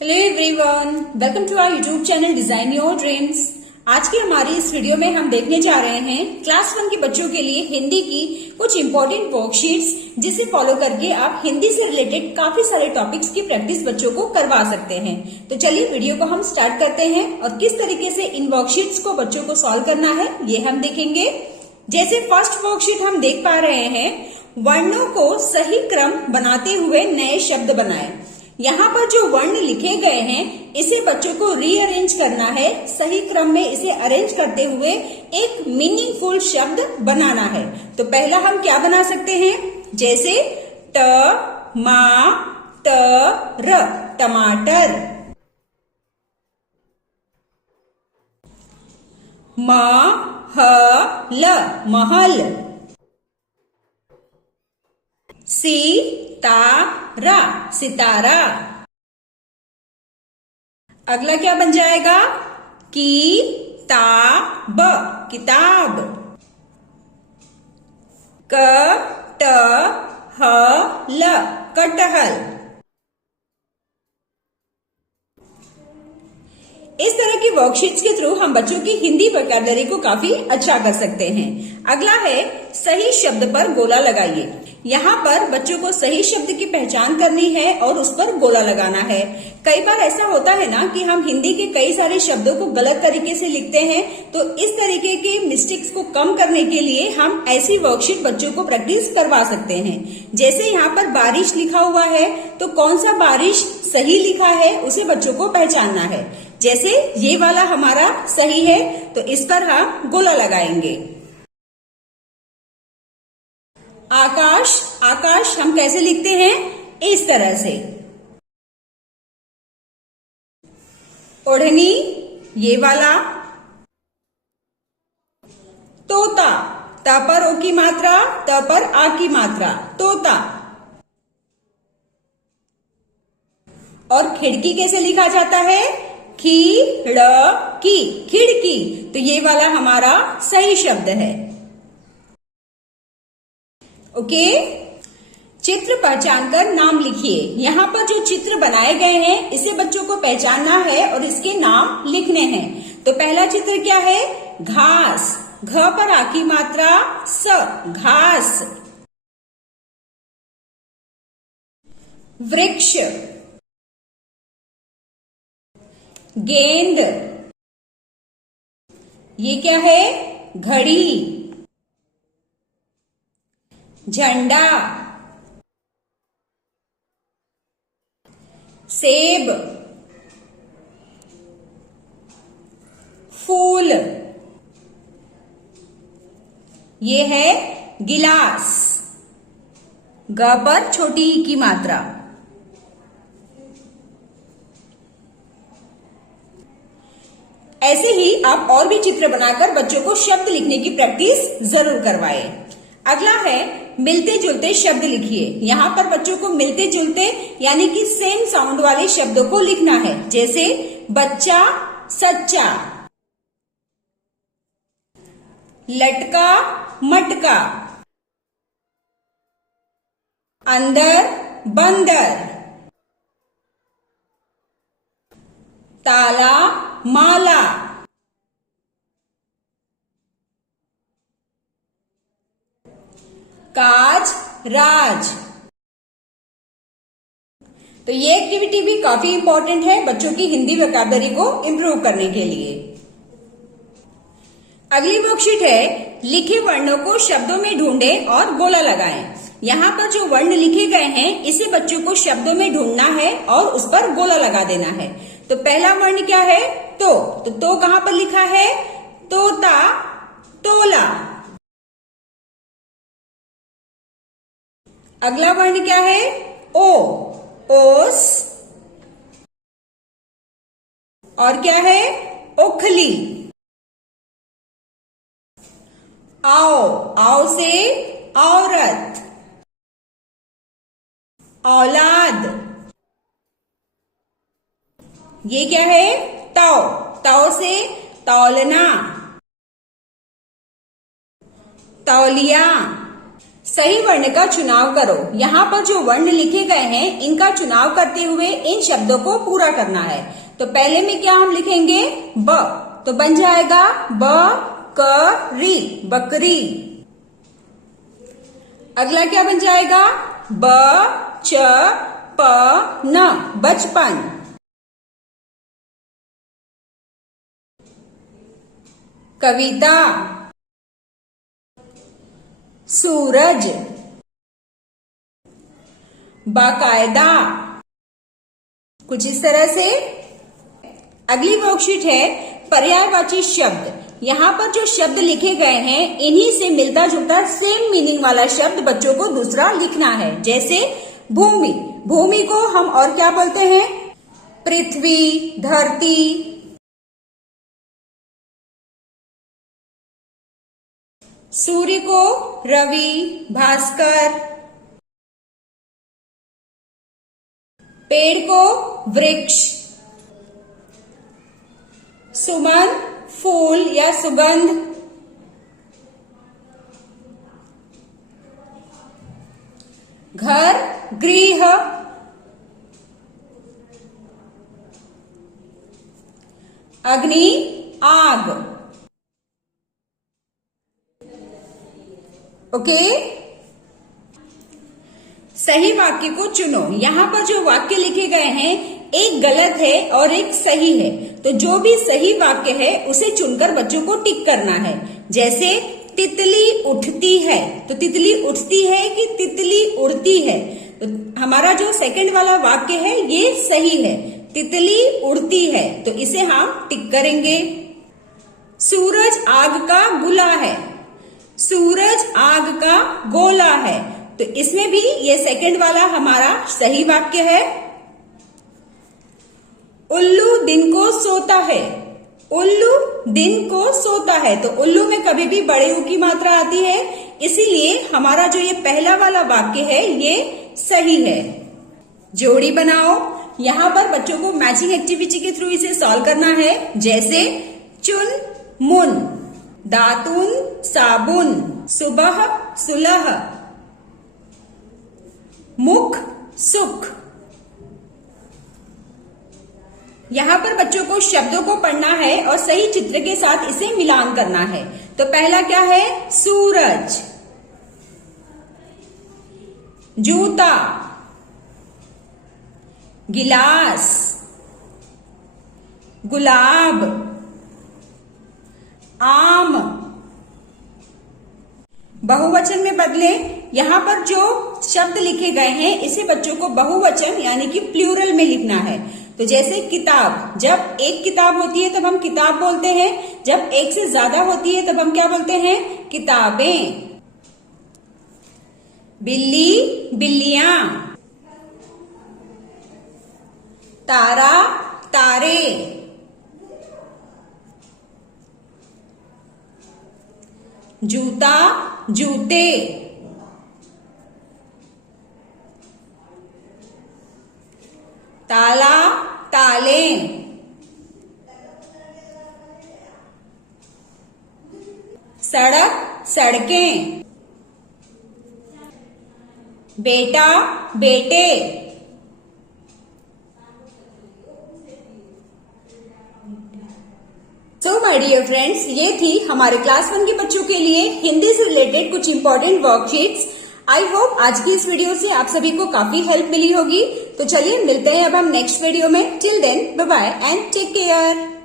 Hello everyone, welcome to our YouTube channel design your dreams. आज की हमारी इस वीडियो में हम देखने जा रहे हैं क्लास 1 के बच्चों के लिए हिंदी की कुछ इंपॉर्टेंट वर्कशीट्स, जिसे फॉलो करके आप हिंदी से रिलेटेड काफी सारे टॉपिक्स की प्रैक्टिस बच्चों को करवा सकते हैं। तो चलिए वीडियो को हम स्टार्ट करते हैं और किस तरीके से इन वर्कशीट्स को बच्चों को सॉल्व करना है ये हम देखेंगे। जैसे फर्स्ट वर्कशीट हम देख पा रहे हैं, वर्णों को सही क्रम बनाते हुए नए शब्द बनाएं। यहाँ पर जो वर्ण लिखे गए हैं इसे बच्चों को रीअरेंज करना है, सही क्रम में इसे अरेंज करते हुए एक मीनिंगफुल शब्द बनाना है। तो पहला हम क्या बना सकते हैं, जैसे ट मा त र टमाटर, म ह ल महल, सितारा सितारा। अगला क्या बन जाएगा, किताब किताब, कटहल कटहल। इस तरह की वर्कशीट्स के थ्रू हम बच्चों की हिंदी वोकैबुलरी को काफी अच्छा कर सकते हैं। अगला है सही शब्द पर गोला लगाइए। यहाँ पर बच्चों को सही शब्द की पहचान करनी है और उस पर गोला लगाना है। कई बार ऐसा होता है ना कि हम हिंदी के कई सारे शब्दों को गलत तरीके से लिखते हैं, तो इस तरीके के मिस्टेक्स को कम करने के लिए हम ऐसी वर्कशीट बच्चों को प्रैक्टिस करवा सकते हैं। जैसे यहाँ पर बारिश लिखा हुआ है, तो कौन सा बारिश सही लिखा है उसे बच्चों को पहचानना है। जैसे ये वाला हमारा सही है, तो इस पर हम गोला लगाएंगे। आकाश आकाश हम कैसे लिखते हैं, इस तरह से। ओढ़नी ये वाला। तोता, त पर ओ की मात्रा, त पर आ की मात्रा, तोता। और खिड़की कैसे लिखा जाता है, खिड़की खिड़की, तो ये वाला हमारा सही शब्द है। ओके, चित्र पहचान कर नाम लिखिए। यहाँ पर जो चित्र बनाए गए हैं इसे बच्चों को पहचानना है और इसके नाम लिखने हैं। तो पहला चित्र क्या है, घास, घ पर आ की मात्रा, स घास। वृक्ष, गेंद, ये क्या है, घड़ी। झंडा, सेब, फूल, ये है गिलास, ग पर छोटी ई की मात्रा। ऐसे ही आप और भी चित्र बनाकर बच्चों को शब्द लिखने की प्रैक्टिस जरूर करवाएं। अगला है मिलते जुलते शब्द लिखिए। यहाँ पर बच्चों को मिलते जुलते यानी कि सेम साउंड वाले शब्दों को लिखना है। जैसे बच्चा सच्चा, लटका मटका, अंदर बंदर, ताला माला, काज राज। तो ये एक्टिविटी भी काफी इंपॉर्टेंट है बच्चों की हिंदी वोकैबुलरी को इम्प्रूव करने के लिए। अगली वर्कशीट है लिखे वर्णों को शब्दों में ढूंढें और गोला लगाएं। यहाँ पर जो वर्ण लिखे गए हैं इसे बच्चों को शब्दों में ढूंढना है और उस पर गोला लगा देना है। तो पहला वर्ण क्या है, तो कहाँ पर लिखा है, तोता तोला। अगला वर्ण क्या है, ओ, ओस। और क्या है, ओखली। आओ, आओ से औरत, औलाद। ये क्या है, ताओ, ताओ से तौलना, तौलिया। सही वर्ण का चुनाव करो। यहाँ पर जो वर्ण लिखे गए हैं इनका चुनाव करते हुए इन शब्दों को पूरा करना है। तो पहले में क्या हम लिखेंगे? ब, तो बन जाएगा ब क री, बकरी। अगला क्या बन जाएगा? ब च प न, बचपन। कविता, सूरज, बाकायदा। कुछ इस तरह से। अगली वर्कशीट है पर्यायवाची शब्द। यहाँ पर जो शब्द लिखे गए हैं इन्हीं से मिलता जुलता सेम मीनिंग वाला शब्द बच्चों को दूसरा लिखना है। जैसे भूमि, भूमि को हम और क्या बोलते हैं? पृथ्वी, धरती। सूर्य को रवि, भास्कर। पेड़ को वृक्ष। सुमन, फूल या सुगंध। घर, गृह। अग्नि, आग। ओके? सही वाक्य को चुनो। यहाँ पर जो वाक्य लिखे गए हैं एक गलत है और एक सही है, तो जो भी सही वाक्य है उसे चुनकर बच्चों को टिक करना है। जैसे तितली उठती है, तो तितली उठती है कि तितली उड़ती है? तो हमारा जो सेकंड वाला वाक्य है ये सही है, तितली उड़ती है, तो इसे हम टिक करेंगे। सूरज आग का गोला है, सूरज आग का गोला है, तो इसमें भी ये सेकंड वाला हमारा सही वाक्य है। उल्लू दिन को सोता है, उल्लू दिन को सोता है, तो उल्लू में कभी भी बड़े ऊ की मात्रा आती है, इसीलिए हमारा जो ये पहला वाला वाक्य है ये सही है। जोड़ी बनाओ। यहाँ पर बच्चों को मैचिंग एक्टिविटी के थ्रू इसे सॉल्व करना है। जैसे चुन मुन, दातुन साबुन, सुबह सुलह, मुख सुख। यहाँ पर बच्चों को शब्दों को पढ़ना है और सही चित्र के साथ इसे मिलान करना है। तो पहला क्या है? सूरज, जूता, गिलास, गुलाब, आम। बहुवचन में बदले। यहाँ पर जो शब्द लिखे गए हैं इसे बच्चों को बहुवचन यानी कि प्लूरल में लिखना है। तो जैसे किताब, जब एक किताब होती है तब हम किताब बोलते हैं, जब एक से ज्यादा होती है तब हम क्या बोलते हैं? किताबें। बिल्ली, बिल्लियां। तारा, तारे। जूता, जूते। ताला, ताले। सड़क, सड़कें। बेटा, बेटे। सो माय डियर फ्रेंड्स, ये थी हमारे क्लास 1 के बच्चों के लिए हिंदी से रिलेटेड कुछ इंपॉर्टेंट वर्कशीट्स। आई होप आज की इस वीडियो से आप सभी को काफी हेल्प मिली होगी। तो चलिए मिलते हैं अब हम नेक्स्ट वीडियो में। Till then bye bye and take care.